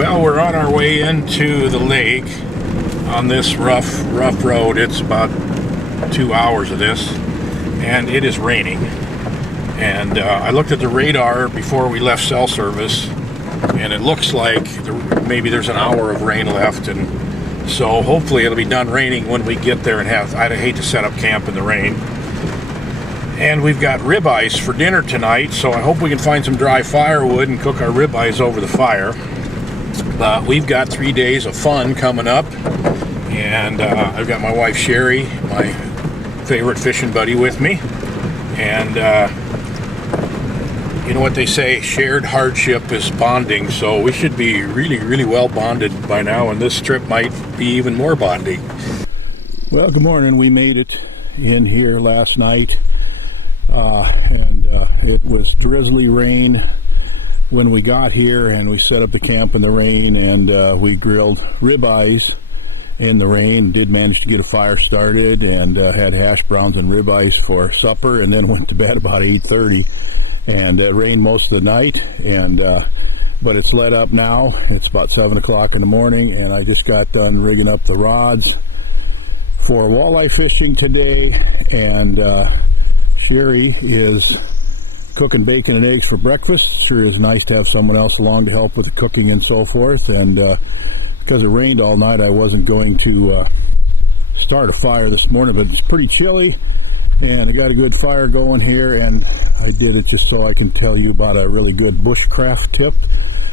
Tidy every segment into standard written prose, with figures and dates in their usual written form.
Well, we're on our way into the lake on this rough road. It's about 2 hours of this, and it is raining. And I looked at the radar before we left cell service, and it looks like maybe there's an hour of rain left, and so hopefully it'll be done raining when we get there. And I'd hate to set up camp in the rain. And we've got ribeyes for dinner tonight, so I hope we can find some dry firewood and cook our ribeyes over the fire. We've got 3 days of fun coming up, and I've got my wife Sherry, my favorite fishing buddy, with me. And you know what they say, shared hardship is bonding, so we should be really well bonded by now, and this trip might be even more bonding. Well, good morning. We made it in here last night, and it was drizzly rain when we got here, and we set up the camp in the rain, and we grilled ribeyes in the rain. Did manage to get a fire started, and had hash browns and ribeyes for supper, and then went to bed about 8:30. And it rained most of the night, and but it's let up now. It's about 7 o'clock in the morning, and I just got done rigging up the rods for walleye fishing today. And Sherry is cooking bacon and eggs for breakfast. Sure is nice to have someone else along to help with the cooking and so forth. And because it rained all night, I wasn't going to start a fire this morning, but it's pretty chilly, and I got a good fire going here, and I did it just so I can tell you about a really good bushcraft tip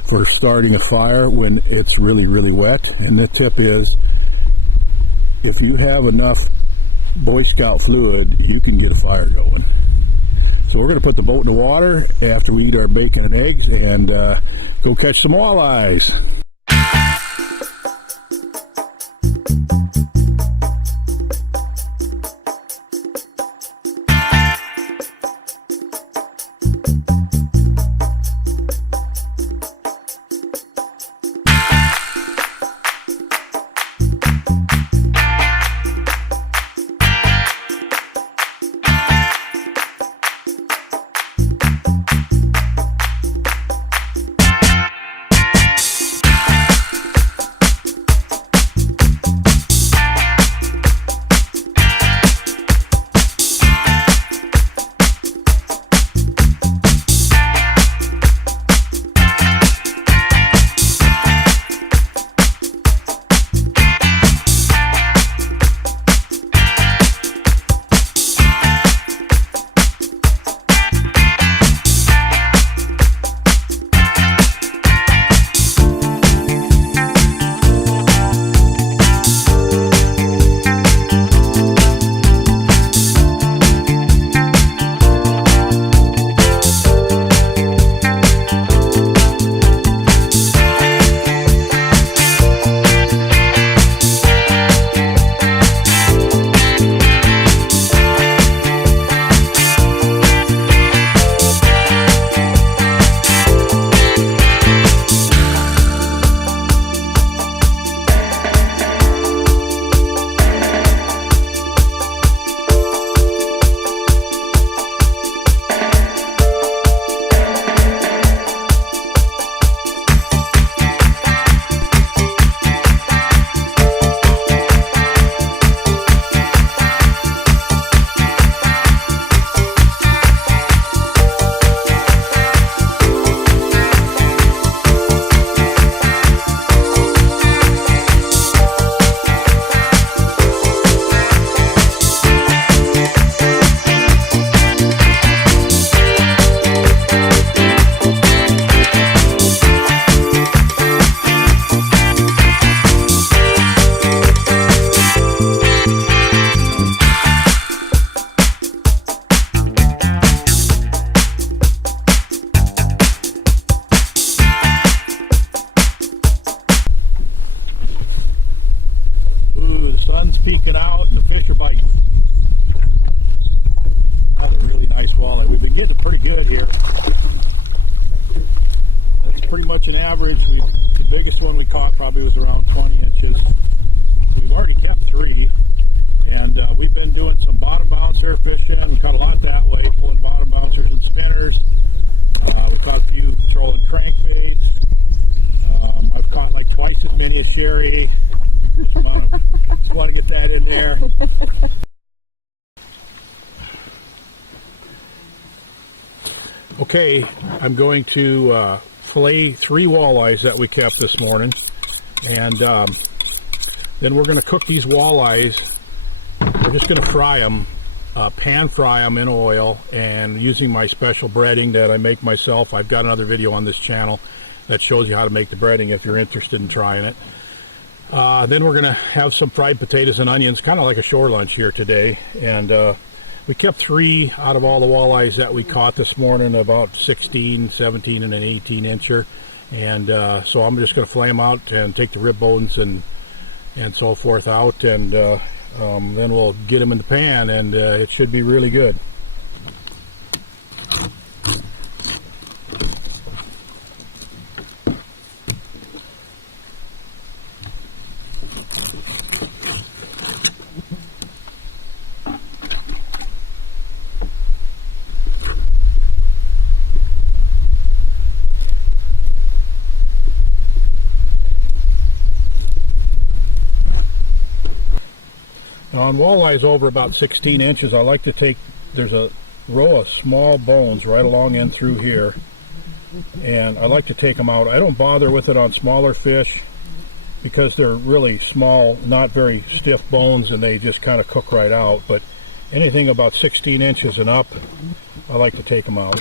for starting a fire when it's really wet. And the tip is, if you have enough Boy Scout fluid, you can get a fire going. So we're going to put the boat in the water after we eat our bacon and eggs, and go catch some walleyes. Sun's peeking out and the fish are biting. That's a really nice walleye. We've been getting it pretty good here. That's pretty much an average. The biggest one we caught probably was around 20 inches. We've already kept 3, and we've been doing some bottom bouncer fishing. We caught a lot that way, pulling bottom bouncers and spinners. We caught a few trolling crankbaits. I've caught mini sherry. Just want to get that in there. Okay, I'm going to fillet 3 walleyes that we kept this morning, and then we're going to cook these walleyes. We're just going to fry them, pan fry them in oil, and using my special breading that I make myself. I've got another video on this channel that shows you how to make the breading if you're interested in trying it. Then we're going to have some fried potatoes and onions, kind of like a shore lunch here today. And we kept 3 out of all the walleyes that we caught this morning, about 16, 17, and an 18 incher. And so I'm just going to flay them out and take the rib bones and so forth out, and then we'll get them in the pan, and it should be really good. Now on walleyes over about 16 inches, I like to take, there's a row of small bones right along in through here, and I like to take them out. I don't bother with it on smaller fish because they're really small, not very stiff bones, and they just kind of cook right out. But anything about 16 inches and up, I like to take them out.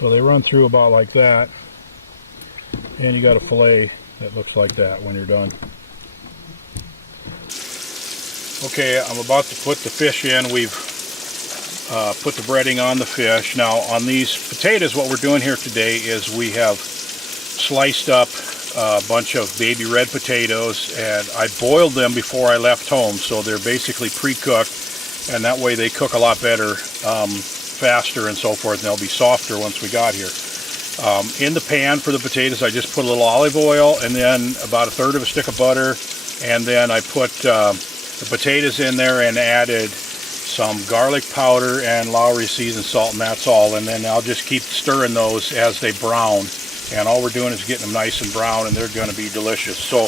So they run through about like that, and you got a fillet that looks like that when you're done. Okay, I'm about to put the fish in. We've put the breading on the fish. Now on these potatoes, what we're doing here today is we have sliced up a bunch of baby red potatoes, and I boiled them before I left home, so they're basically pre-cooked, and that way they cook a lot better, faster and so forth, and they'll be softer once we got here. In the pan for the potatoes, I just put a little olive oil and then about 1/3 of a stick of butter, and then I put the potatoes in there and added some garlic powder and Lowry seasoned salt, and that's all. And then I'll just keep stirring those as they brown, and all we're doing is getting them nice and brown, and they're going to be delicious. So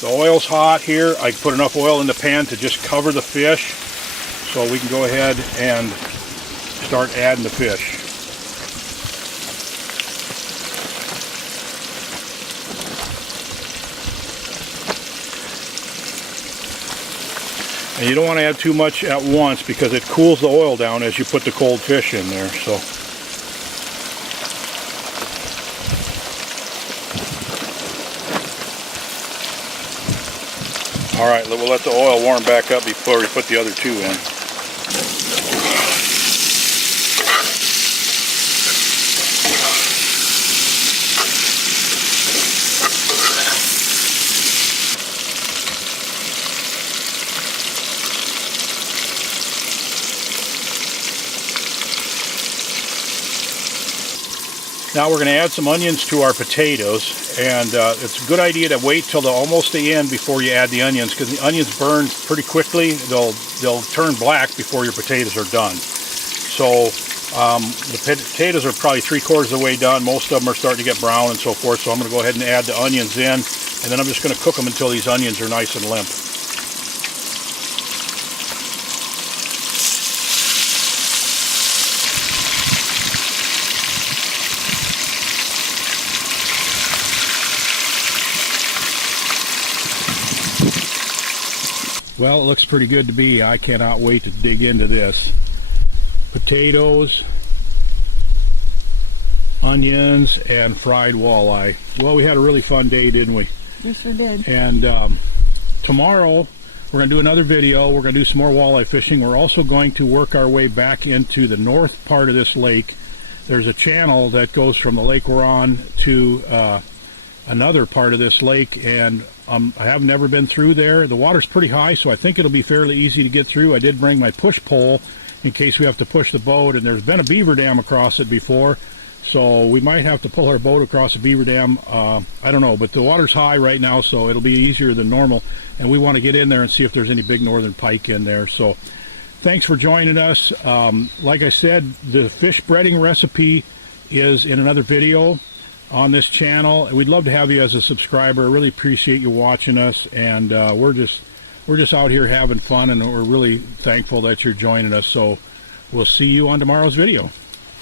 the oil's hot here. I put enough oil in the pan to just cover the fish, so we can go ahead and start adding the fish. And you don't want to add too much at once because it cools the oil down as you put the cold fish in there. So all right, we'll let the oil warm back up before we put the other 2 in. Now we're going to add some onions to our potatoes, and it's a good idea to wait till almost the end before you add the onions, because the onions burn pretty quickly. They'll turn black before your potatoes are done. So the potatoes are probably 3/4 of the way done. Most of them are starting to get brown and so forth, so I'm going to go ahead and add the onions in, and then I'm just going to cook them until these onions are nice and limp. Well, it looks pretty good to me. I cannot wait to dig into this. Potatoes, onions, and fried walleye. Well, we had a really fun day, didn't we? Yes, we did. And tomorrow we're going to do another video. We're going to do some more walleye fishing. We're also going to work our way back into the north part of this lake. There's a channel that goes from the lake we're on to another part of this lake, and I have never been through there. The water's pretty high, so I think it'll be fairly easy to get through. I did bring my push pole in case we have to push the boat, and there's been a beaver dam across it before, so we might have to pull our boat across a beaver dam. I don't know, but the water's high right now, so it'll be easier than normal, and we want to get in there and see if there's any big northern pike in there. So thanks for joining us. Like I said, the fish breading recipe is in another video on this channel. We'd love to have you as a subscriber. I really appreciate you watching us, and we're just out here having fun, and we're really thankful that you're joining us. So we'll see you on tomorrow's video.